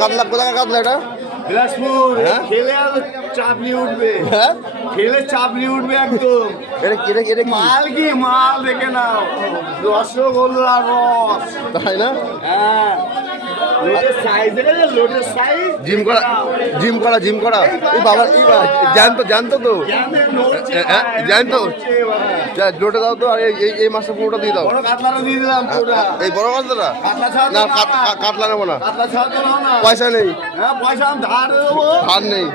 কাতলা কোথায় কাতলা এটা? বিলাসপুর হ্যাঁ? খেলে আর চাপড়ি উঠবে, হ্যাঁ খেলে চাপড়ি উঠবে একদম। এটা কি মাল কি মাল দেখে নাও, রসগোল্লা রস। তাই না? হ্যাঁ, লোটের সাইজ দেখে, লোটের সাইজ জিম করা জিম করা এই বাবা এই জানতো তো জানতো লোটে দাও তো। আর এই মাছটা পুরোটা দিয়ে দাও। বড় কাতলাটা দিয়ে দিলাম পুরোটা। এই বড় কাতলাটা কাতলা ছাড়া না, তো না। কাতলা নেবো না, কাতলা ছাড়া তো না। পয়সা নেই। হ্যাঁ, পয়সা আমি ধার দেবো। ধার নেই,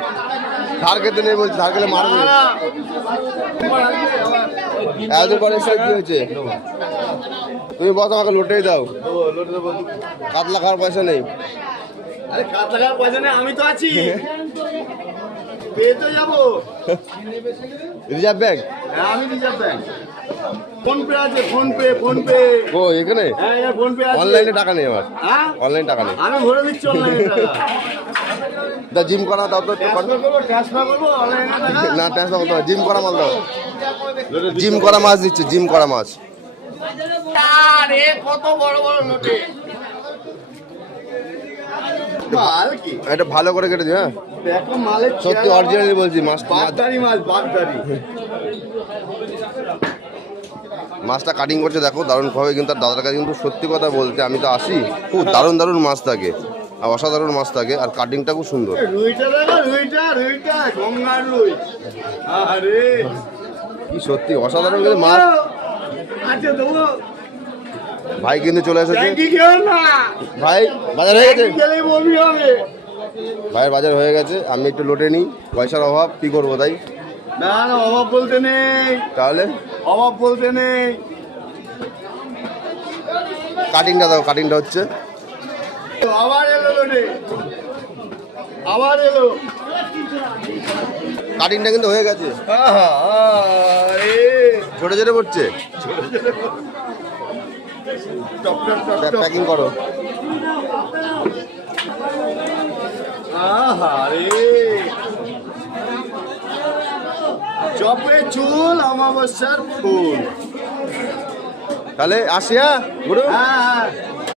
ধার খেতে নেই বলছি, ধার খেলে মারবে। না, না। এতদিন পরে এসে কি হয়েছে? তুমি বস আমাকে লোটেই দাও, দেবো, লোটে দেবো। কাতলা খাওয়ার পয়সা নেই। আরে কাতলা খাওয়ার পয়সা নেই, আমি তো আছি, পেয়ে তো যাবো। রিজার্ভ ব্যাংক হ্যাঁ, আমি রিজার্ভ ব্যাংক। ফোন পে আছে, ফোন পে। ও এখানে হ্যাঁ, ফোন পে আছে। অনলাইনে টাকা নেই আমার, হ্যাঁ, অনলাইন টাকা নেই। আমি ভরে দিচ্ছি অনলাইনে টাকা। দা জিম করা দাও তো একটু। ট্রান্সফার করবো অনলাইনে টাকা। না ট্রান্সফার করতে হবে, জিম করা মাল দাও। জিম করা মাছ দিচ্ছে, জিম করা মাছ। আরে কত বড় বড় নোটে মাল কি, এটা ভালো করে কেটে দিও। হ্যাঁ দেখো মালের সত্যি অরিজিনালি বলছি, বাগদারি মাছ, বাগদারি। মাছটা কাটিং করছে দেখো দারুণ ভাবে, কিন্তু তার দাদার কাছে কিন্তু সত্যি কথা বলতে আমি তো আসি, খুব দারুণ দারুণ মাছ থাকে আর অসাধারণ মাছ থাকে, আর কাটিংটা খুব সুন্দর। রুইটা দেখো, রুইটা গঙ্গার রুই। আরে কি সত্যি অসাধারণ কিন্তু মাছ। আচ্ছা দেবো, ভাই কিন্তু চলে এসেছে। ট্যাঙ্কি খেও না, ভাই বাজার হয়ে গেছে, ট্যাঙ্কি খেলেই বমি হবে। ভাইয়ের বাজার হয়ে গেছে, আমি একটু লোটে নিই, পয়সার অভাব কি করবো তাই। না না, অভাব বলতে নেই, তাহলে অভাব বলতে নেই। কাটিংটা দাও, কাটিংটা হচ্ছে। আবার এলো লোটে, আবার এলো। কাটিংটা কিন্তু হয়ে গেছে, আহা, আরে ছোটো ছোটো পড়ছে। Top top top top. Packing করো। আহা রে, জপে চুল অমাবস্যার ফুল। তাহলে আসি। হ্যাঁ গুরু। হ্যাঁ,